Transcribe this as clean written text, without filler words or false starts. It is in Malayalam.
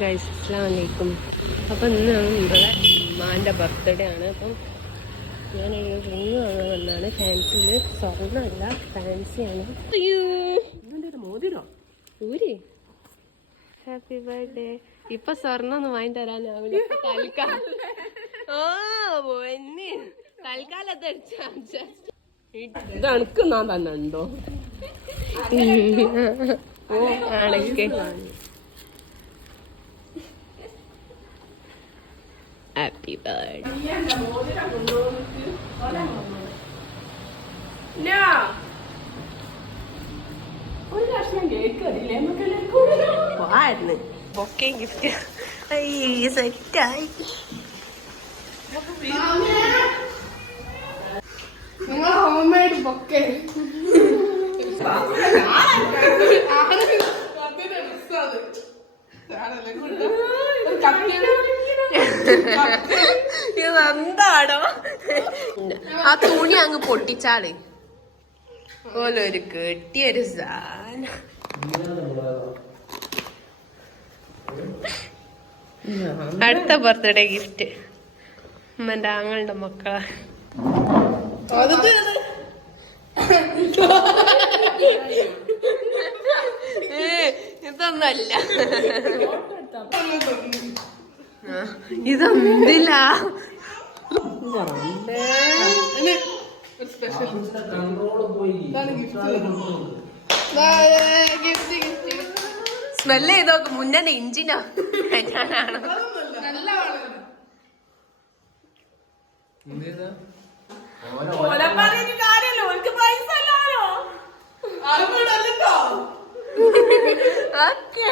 ഗൈസ് അസ്സലാമു അലൈക്കും. അപ്പം ഇന്ന് നമ്മളെ ഉമ്മാൻ്റെ ബർത്ത്ഡേ ആണ്. അപ്പം ഞാനൊരു റിങ് വാങ്ങാൻ വന്നാണ്. ഫാൻസിയിൽ സ്വർണ്ണമല്ല, ഫാൻസിയാണ്. മോതിരോ ഊരി ഹാപ്പി ബർത്ത്ഡേ. ഇപ്പൊ സ്വർണ്ണം ഒന്നും വാങ്ങി തരാനാവില്ല. തൽക്കാലം തൽക്കാലത്ത് ഇത് അണുക്കുന്നാ തന്നെ ഉണ്ടോ? ഓ ആണൊക്കെ ഹാപ്പി ബർത്ത്ഡേ. ബൊക്കെ ഗിഫ്റ്റ് സെറ്റായി. ഹോം മെയ്ഡ് ബൊക്കെ ഇതെന്താണോ ആ തുണി അങ്ങ് പൊട്ടിച്ചാള് ഓലൊരു കെട്ടിയൊരു സാധനം. അടുത്ത ബർത്ത്ഡേ ഗിഫ്റ്റ് ഉമ്മന്റെ ആങ്ങളുടെ മക്കളെ. ഇതൊന്നല്ല, ഇതെന്തിലാ? സ്മെല്ല് ചെയ്ത് നോക്ക്. മുന്നേ ഇഞ്ചിനോ ഞാനാണോ? ഓക്കെ.